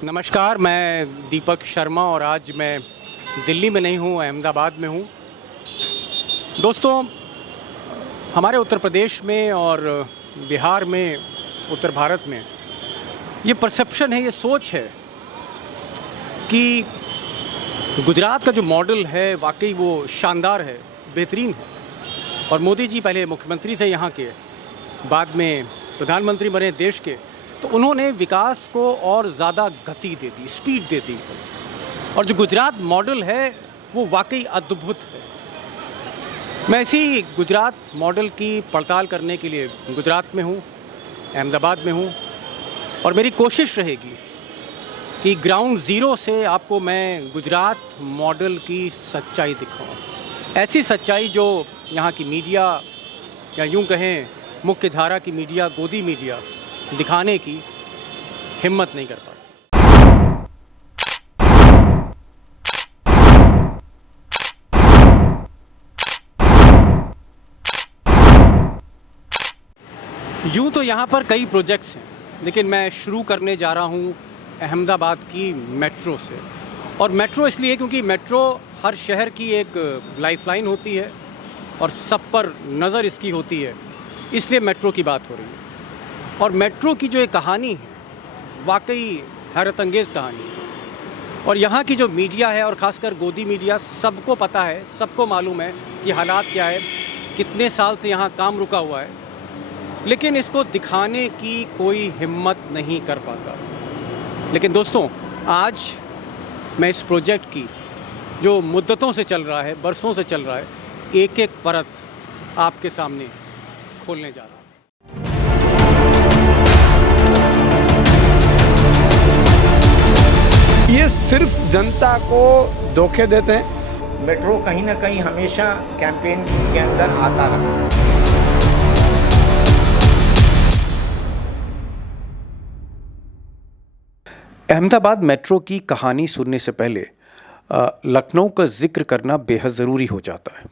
नमस्कार, मैं दीपक शर्मा और आज मैं दिल्ली में नहीं हूँ, अहमदाबाद में हूँ। दोस्तों, हमारे उत्तर प्रदेश में और बिहार में, उत्तर भारत में ये परसेप्शन है, ये सोच है कि गुजरात का जो मॉडल है वाकई वो शानदार है, बेहतरीन है। और मोदी जी पहले मुख्यमंत्री थे यहाँ के, बाद में प्रधानमंत्री बने देश के, तो उन्होंने विकास को और ज़्यादा गति दे दी, स्पीड दे दी। और जो गुजरात मॉडल है वो वाकई अद्भुत है। मैं इसी गुजरात मॉडल की पड़ताल करने के लिए गुजरात में हूँ, अहमदाबाद में हूँ, और मेरी कोशिश रहेगी कि ग्राउंड ज़ीरो से आपको मैं गुजरात मॉडल की सच्चाई दिखाऊँ। ऐसी सच्चाई जो यहाँ की मीडिया, या यूँ कहें मुख्य धारा की मीडिया, गोदी मीडिया दिखाने की हिम्मत नहीं कर पाती। यूँ तो यहाँ पर कई प्रोजेक्ट्स हैं, लेकिन मैं शुरू करने जा रहा हूँ अहमदाबाद की मेट्रो से। और मेट्रो इसलिए क्योंकि मेट्रो हर शहर की एक लाइफलाइन होती है और सब पर नज़र इसकी होती है, इसलिए मेट्रो की बात हो रही है। और मेट्रो की जो एक कहानी है वाकई हैरत अंगेज़ कहानी है। और यहाँ की जो मीडिया है, और ख़ासकर गोदी मीडिया, सबको पता है, सबको मालूम है कि हालात क्या है, कितने साल से यहाँ काम रुका हुआ है, लेकिन इसको दिखाने की कोई हिम्मत नहीं कर पाता। लेकिन दोस्तों, आज मैं इस प्रोजेक्ट की जो मुद्दतों से चल रहा है, बरसों से चल रहा है, एक एक परत आपके सामने खोलने जा रहा हूँ। ये सिर्फ जनता को धोखे देते हैं। मेट्रो कहीं ना कहीं हमेशा कैंपेन के अंदर आता रहा। अहमदाबाद मेट्रो की कहानी सुनने से पहले लखनऊ का जिक्र करना बेहद ज़रूरी हो जाता है।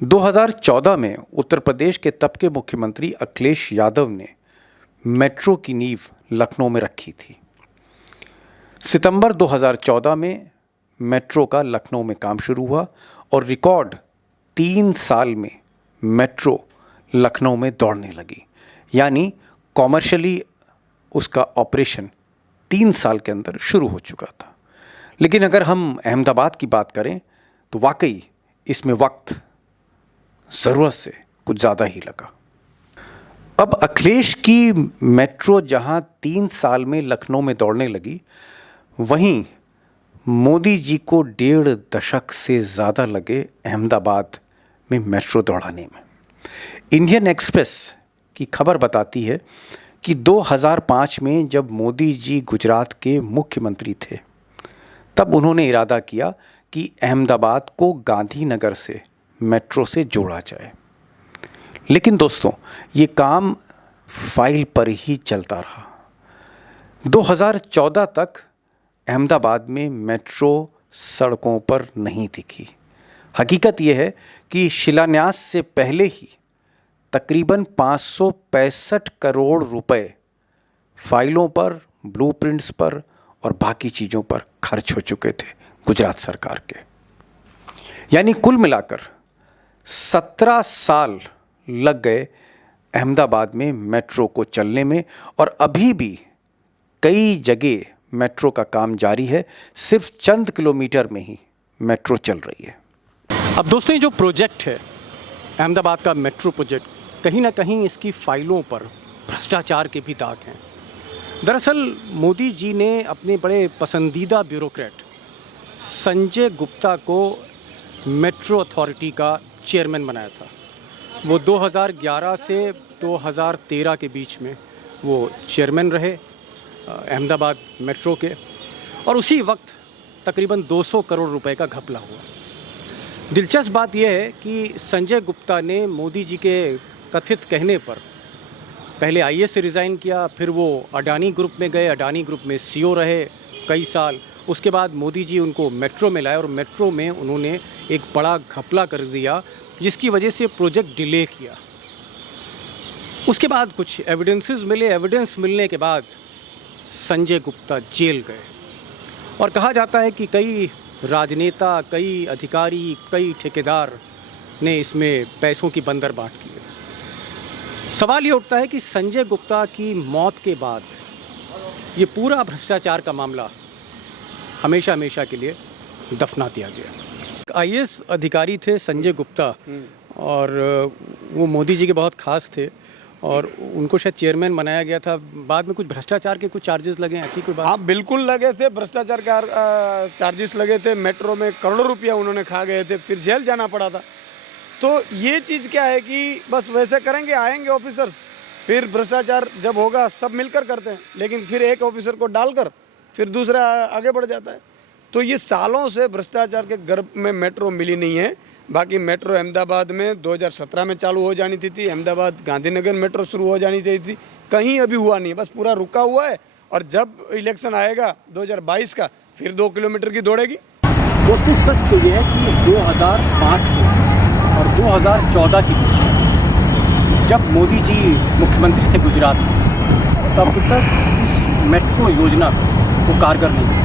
2014 में उत्तर प्रदेश के तब के मुख्यमंत्री अखिलेश यादव ने मेट्रो की नींव लखनऊ में रखी थी। सितंबर 2014 में मेट्रो का लखनऊ में काम शुरू हुआ और रिकॉर्ड 3 साल में मेट्रो लखनऊ में दौड़ने लगी। यानी कॉमर्शियली उसका ऑपरेशन 3 साल के अंदर शुरू हो चुका था। लेकिन अगर हम अहमदाबाद की बात करें तो वाकई इसमें वक्त ज़रूरत से कुछ ज़्यादा ही लगा। अब अखिलेश की मेट्रो जहां 3 साल में लखनऊ में दौड़ने लगी, वहीं मोदी जी को 1.5 दशक से ज़्यादा लगे अहमदाबाद में मेट्रो दौड़ाने में। इंडियन एक्सप्रेस की खबर बताती है कि 2005 में जब मोदी जी गुजरात के मुख्यमंत्री थे, तब उन्होंने इरादा किया कि अहमदाबाद को गांधीनगर से मेट्रो से जोड़ा जाए। लेकिन दोस्तों, ये काम फाइल पर ही चलता रहा। 2014 तक अहमदाबाद में मेट्रो सड़कों पर नहीं दिखी। हकीकत यह है कि शिलान्यास से पहले ही तकरीबन 565 करोड़ रुपए फाइलों पर, ब्लूप्रिंट्स पर और बाकी चीज़ों पर खर्च हो चुके थे गुजरात सरकार के। यानी कुल मिलाकर 17 साल लग गए अहमदाबाद में मेट्रो को चलने में, और अभी भी कई जगह मेट्रो का काम जारी है। सिर्फ चंद किलोमीटर में ही मेट्रो चल रही है। अब दोस्तों, ये जो प्रोजेक्ट है अहमदाबाद का मेट्रो प्रोजेक्ट, कहीं ना कहीं इसकी फाइलों पर भ्रष्टाचार के भी दाग हैं। दरअसल मोदी जी ने अपने बड़े पसंदीदा ब्यूरोक्रेट संजय गुप्ता को मेट्रो अथॉरिटी का चेयरमैन बनाया था। वो 2011 से 2013 के बीच में वो चेयरमैन रहे अहमदाबाद मेट्रो के, और उसी वक्त तकरीबन 200 करोड़ रुपए का घपला हुआ। दिलचस्प बात यह है कि संजय गुप्ता ने मोदी जी के कथित कहने पर पहले आईएएस से रिज़ाइन किया, फिर वो अडानी ग्रुप में गए, अडानी ग्रुप में सीईओ रहे कई साल। उसके बाद मोदी जी उनको मेट्रो में लाए और मेट्रो में उन्होंने एक बड़ा घपला कर दिया, जिसकी वजह से प्रोजेक्ट डिले किया। उसके बाद कुछ एविडेंसेस मिले। एविडेंस मिलने के बाद संजय गुप्ता जेल गए और कहा जाता है कि कई राजनेता, कई अधिकारी, कई ठेकेदार ने इसमें पैसों की बंदरबाट की है। सवाल ये उठता है कि संजय गुप्ता की मौत के बाद ये पूरा भ्रष्टाचार का मामला हमेशा हमेशा के लिए दफना दिया गया। आईएएस अधिकारी थे संजय गुप्ता और वो मोदी जी के बहुत खास थे और उनको शायद चेयरमैन बनाया गया था। बाद में कुछ भ्रष्टाचार के कुछ चार्जेस लगे, ऐसी कोई बात? हाँ बिल्कुल लगे थे, भ्रष्टाचार का चार्जेस लगे थे। मेट्रो में करोड़ों रुपया उन्होंने खा गए थे, फिर जेल जाना पड़ा था। तो ये चीज़ क्या है कि बस वैसे करेंगे, आएंगे ऑफिसर्स, फिर भ्रष्टाचार जब होगा सब मिलकर करते हैं, लेकिन फिर एक ऑफिसर को डालकर फिर दूसरा आगे बढ़ जाता है। तो ये सालों से भ्रष्टाचार के गर्भ में मेट्रो मिली नहीं है। बाकी मेट्रो अहमदाबाद में 2017 में चालू हो जानी थी, अहमदाबाद गांधीनगर मेट्रो शुरू हो जानी चाहिए थी, कहीं अभी हुआ नहीं, बस पूरा रुका हुआ है। और जब इलेक्शन आएगा 2022 का, फिर 2 किलोमीटर की दौड़ेगी। दोस्तों सच तो ये है कि 2005 से और 2014 के बीच जब मोदी जी मुख्यमंत्री थे गुजरात में, तब तक इस मेट्रो योजना को कारगर नहीं हुई।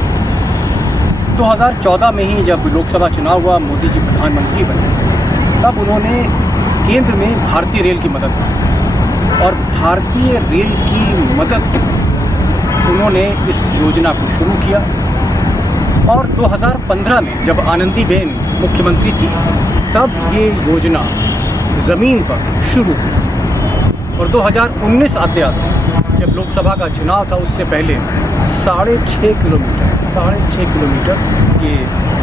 2014 में ही जब लोकसभा चुनाव हुआ, मोदी जी प्रधानमंत्री बने, तब उन्होंने केंद्र में भारतीय रेल की मदद मांगी और भारतीय रेल की मदद से उन्होंने इस योजना को शुरू किया। और 2015 में जब आनंदीबेन मुख्यमंत्री थी, तब ये योजना ज़मीन पर शुरू हुई। और 2019 आते आते जब लोकसभा का चुनाव था, उससे पहले 6.5 किलोमीटर ये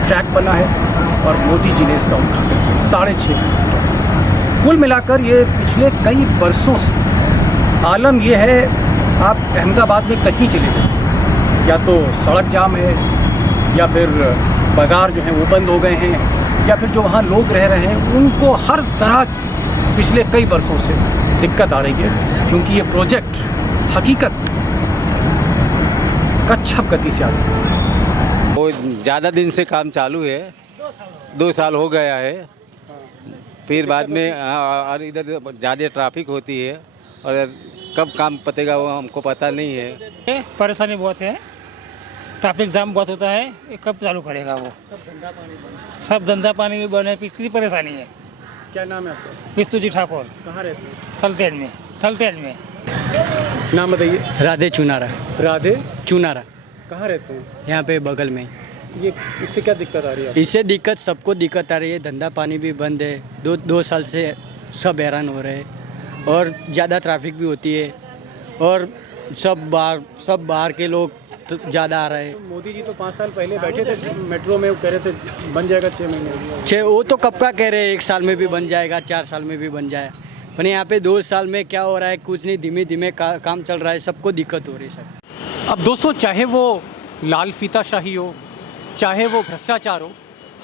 ट्रैक बना है और मोदी जी ने इसका उद्घाटन किया। 6.5 किलोमीटर कुल मिलाकर ये पिछले कई वर्षों से आलम ये है, आप अहमदाबाद में कहीं चले जाए, या तो सड़क जाम है, या फिर बाज़ार जो हैं वो बंद हो गए हैं, या फिर जो वहाँ लोग रह रहे हैं उनको हर तरह की पिछले कई वर्षों से दिक्कत आ रही है, क्योंकि ये प्रोजेक्ट हकीकत कच्छप गति से आ रही है। वो ज़्यादा दिन से काम चालू है, 2 साल हो गया है। फिर बाद में और इधर ज़्यादा ट्रैफिक होती है और कब काम पतेगा वो हमको पता नहीं है। परेशानी बहुत है, ट्रैफिक जाम बहुत होता है, ये कब चालू करेगा वो? सब धंधा पानी में बने, कितनी परेशानी है। क्या नाम है आपका? पिस्तू जी ठाकुर। कहाँ रहते हैं? थलतेज में। नाम बताइए। राधे चुनारा। राधे चुनारा। कहाँ रहते हैं? यहाँ पे बगल में। ये इससे क्या दिक्कत आ रही है? इससे दिक्कत, सबको दिक्कत आ रही है। धंधा पानी भी बंद है, दो साल से सब हैरान हो रहे हैं और ज़्यादा ट्रैफिक भी होती है और सब बाहर के लोग तो ज़्यादा आ रहे हैं। मोदी जी तो 5 साल पहले बैठे थे मेट्रो में, वो कह रहे थे बन जाएगा 6 महीने। वो तो कब का कह रहे हैं, 1 साल में भी बन जाएगा, 4 साल में भी बन जाए। पर यहाँ पे 2 साल में क्या हो रहा है, कुछ नहीं, धीमे धीमे काम चल रहा है, सबको दिक्कत हो रही है सर। अब दोस्तों, चाहे वो लाल फीताशाही हो, चाहे वो भ्रष्टाचार हो,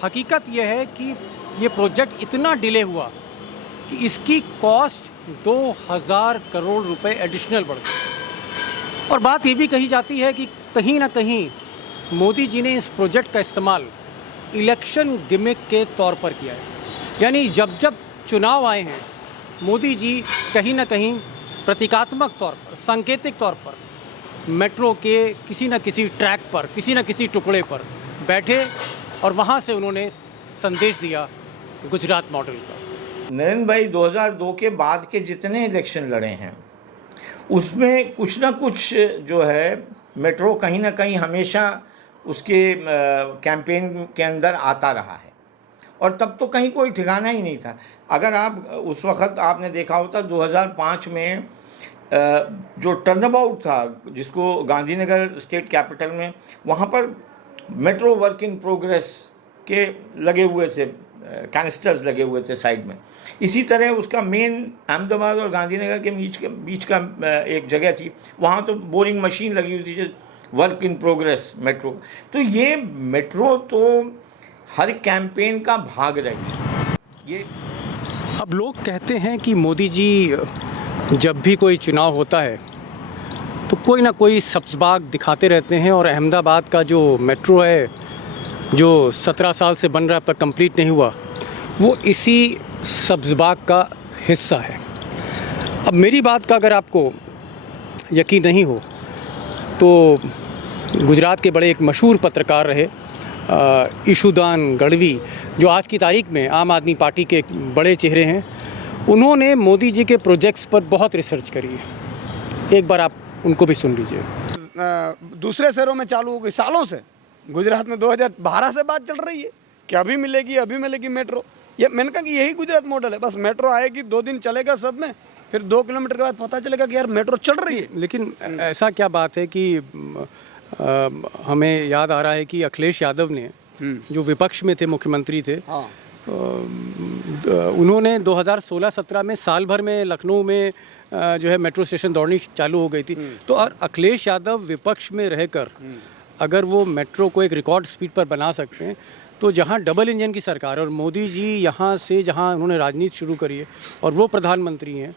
हकीकत यह है कि ये प्रोजेक्ट इतना डिले हुआ कि इसकी कॉस्ट 2000 करोड़ रुपए एडिशनल बढ़ गई। और बात ये भी कही जाती है कि कहीं ना कहीं मोदी जी ने इस प्रोजेक्ट का इस्तेमाल इलेक्शन गिमिक के तौर पर किया है। यानी जब जब चुनाव आए हैं, मोदी जी कहीं ना कहीं प्रतीकात्मक तौर पर, सांकेतिक तौर पर मेट्रो के किसी न किसी ट्रैक पर, किसी न किसी टुकड़े पर बैठे और वहाँ से उन्होंने संदेश दिया गुजरात मॉडल का। नरेंद्र भाई 2002 के बाद के जितने इलेक्शन लड़े हैं उसमें कुछ ना कुछ जो है मेट्रो कहीं ना कहीं हमेशा उसके कैंपेन के अंदर आता रहा है। और तब तो कहीं कोई ठिकाना ही नहीं था। अगर आप उस वक़्त आपने देखा होता 2005 में जो टर्नअबाउट था, जिसको गांधीनगर स्टेट कैपिटल में, वहाँ पर मेट्रो वर्क इन प्रोग्रेस के लगे हुए थे, कैनिस्टर्स लगे हुए थे साइड में। इसी तरह उसका मेन अहमदाबाद और गांधीनगर के बीच का एक जगह थी, वहाँ तो बोरिंग मशीन लगी हुई थी, जो वर्क इन प्रोग्रेस मेट्रो। तो ये मेट्रो तो हर कैंपेन का भाग रही है। ये अब लोग कहते हैं कि मोदी जी जब भी कोई चुनाव होता है तो कोई ना कोई सब्ज़बाग दिखाते रहते हैं, और अहमदाबाद का जो मेट्रो है जो 17 साल से बन रहा है पर कंप्लीट नहीं हुआ, वो इसी सब्ज़बाग का हिस्सा है। अब मेरी बात का अगर आपको यकीन नहीं हो तो गुजरात के बड़े एक मशहूर पत्रकार रहे ईशुदान गढ़वी, जो आज की तारीख में आम आदमी पार्टी के एक बड़े चेहरे हैं, उन्होंने मोदी जी के प्रोजेक्ट्स पर बहुत रिसर्च करी है। एक बार आप उनको भी सुन लीजिए। दूसरे शहरों में चालू हो गई सालों से, गुजरात में 2012 से बात चल रही है कि अभी मिलेगी मेट्रो। ये मैंने कहा कि यही गुजरात मॉडल है, बस मेट्रो आएगी, 2 दिन चलेगा सब में, फिर 2 किलोमीटर के बाद पता चलेगा कि यार मेट्रो चल रही है। लेकिन ऐसा क्या बात है कि हमें याद आ रहा है कि अखिलेश यादव ने, जो विपक्ष में थे, मुख्यमंत्री थे, हाँ। उन्होंने 2016-17 में साल भर में लखनऊ में जो है मेट्रो स्टेशन दौड़नी चालू हो गई थी। तो और अखिलेश यादव विपक्ष में रहकर अगर वो मेट्रो को एक रिकॉर्ड स्पीड पर बना सकते हैं, तो जहाँ डबल इंजन की सरकार और मोदी जी यहाँ से जहाँ उन्होंने राजनीति शुरू करी है और वो प्रधानमंत्री हैं,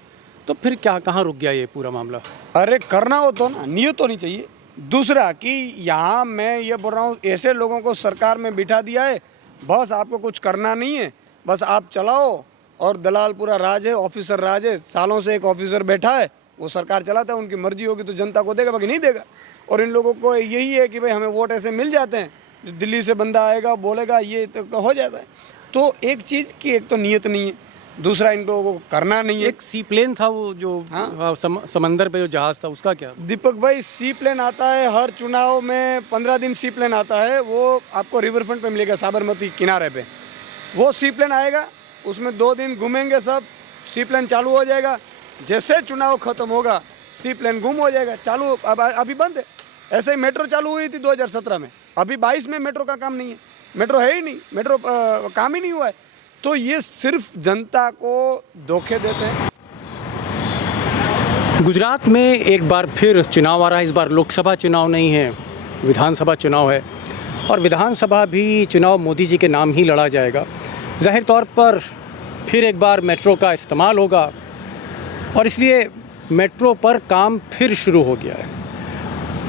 तो फिर क्या कहाँ रुक गया ये पूरा मामला? अरे करना हो तो ना, नियत होनी चाहिए। दूसरा कि यहाँ मैं ये बोल रहा हूँ, ऐसे लोगों को सरकार में बिठा दिया है, बस आपको कुछ करना नहीं है, बस आप चलाओ, और दलाल पूरा राज है, ऑफिसर राज है। सालों से एक ऑफिसर बैठा है, वो सरकार चलाता है, उनकी मर्जी होगी तो जनता को देगा, बाकी नहीं देगा। और इन लोगों को यही है कि भाई हमें वोट ऐसे मिल जाते हैं, जो दिल्ली से बंदा आएगा बोलेगा ये तो हो जाता है। तो एक चीज़ की एक तो नीयत नहीं है, दूसरा इन लोगों को करना नहीं है। एक सी प्लेन था वो जो समंदर पे जो जहाज़ था, उसका क्या? दीपक भाई, सी प्लेन आता है हर चुनाव में, 15 दिन सी प्लेन आता है, वो आपको रिवर फ्रंट पे मिलेगा, साबरमती किनारे पे। वो सी प्लेन आएगा, उसमें 2 दिन घूमेंगे सब, सी प्लेन चालू हो जाएगा, जैसे चुनाव खत्म होगा सी प्लेन गुम हो जाएगा, चालू अभी बंद है। ऐसे ही मेट्रो चालू हुई थी 2017 में, अभी 22 में मेट्रो का काम नहीं है, मेट्रो है ही नहीं, मेट्रो काम ही नहीं हुआ है। तो ये सिर्फ जनता को धोखे देते हैं। गुजरात में एक बार फिर चुनाव आ रहा है। इस बार लोकसभा चुनाव नहीं है, विधानसभा चुनाव है, और विधानसभा भी चुनाव मोदी जी के नाम ही लड़ा जाएगा। जाहिर तौर पर फिर एक बार मेट्रो का इस्तेमाल होगा, और इसलिए मेट्रो पर काम फिर शुरू हो गया है।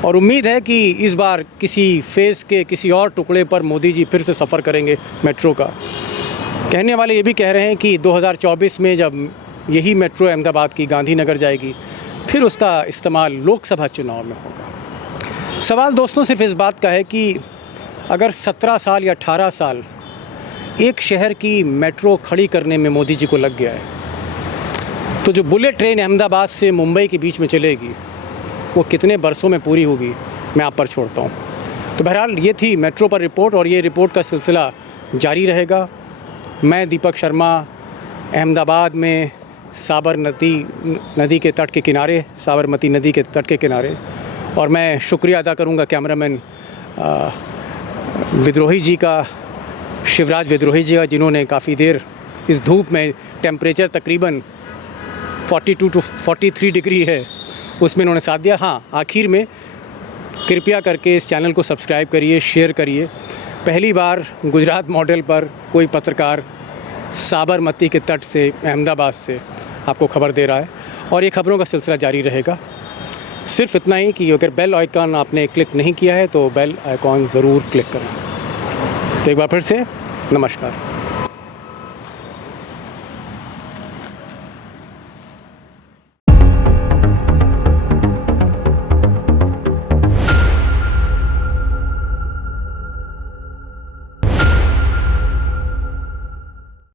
और उम्मीद है कि इस बार किसी फेज़ के किसी और टुकड़े पर मोदी जी फिर से सफ़र करेंगे मेट्रो का। कहने वाले ये भी कह रहे हैं कि 2024 में जब यही मेट्रो अहमदाबाद की गांधीनगर जाएगी, फिर उसका इस्तेमाल लोकसभा चुनाव में होगा। सवाल दोस्तों सिर्फ इस बात का है कि अगर 17 साल या 18 साल एक शहर की मेट्रो खड़ी करने में मोदी जी को लग गया है, तो जो बुलेट ट्रेन अहमदाबाद से मुंबई के बीच में चलेगी, वो कितने बरसों में पूरी होगी, मैं आप पर छोड़ता हूँ। तो बहरहाल ये थी मेट्रो पर रिपोर्ट, और ये रिपोर्ट का सिलसिला जारी रहेगा। मैं दीपक शर्मा अहमदाबाद में साबरमती नदी के तट के किनारे, साबरमती नदी के तट के किनारे, और मैं शुक्रिया अदा करूँगा कैमरामैन विद्रोही जी का, शिवराज विद्रोही जी का, जिन्होंने काफ़ी देर इस धूप में, टेम्परेचर तकरीबन 42 to 43 डिग्री है, उसमें उन्होंने साथ दिया। हाँ, आखिर में कृपया करके इस चैनल को सब्सक्राइब करिए, शेयर करिए। पहली बार गुजरात मॉडल पर कोई पत्रकार साबरमती के तट से, अहमदाबाद से आपको खबर दे रहा है, और ये खबरों का सिलसिला जारी रहेगा। सिर्फ इतना ही कि अगर बेल आइकॉन आपने क्लिक नहीं किया है तो बेल आइकॉन ज़रूर क्लिक करें। तो एक बार फिर से नमस्कार।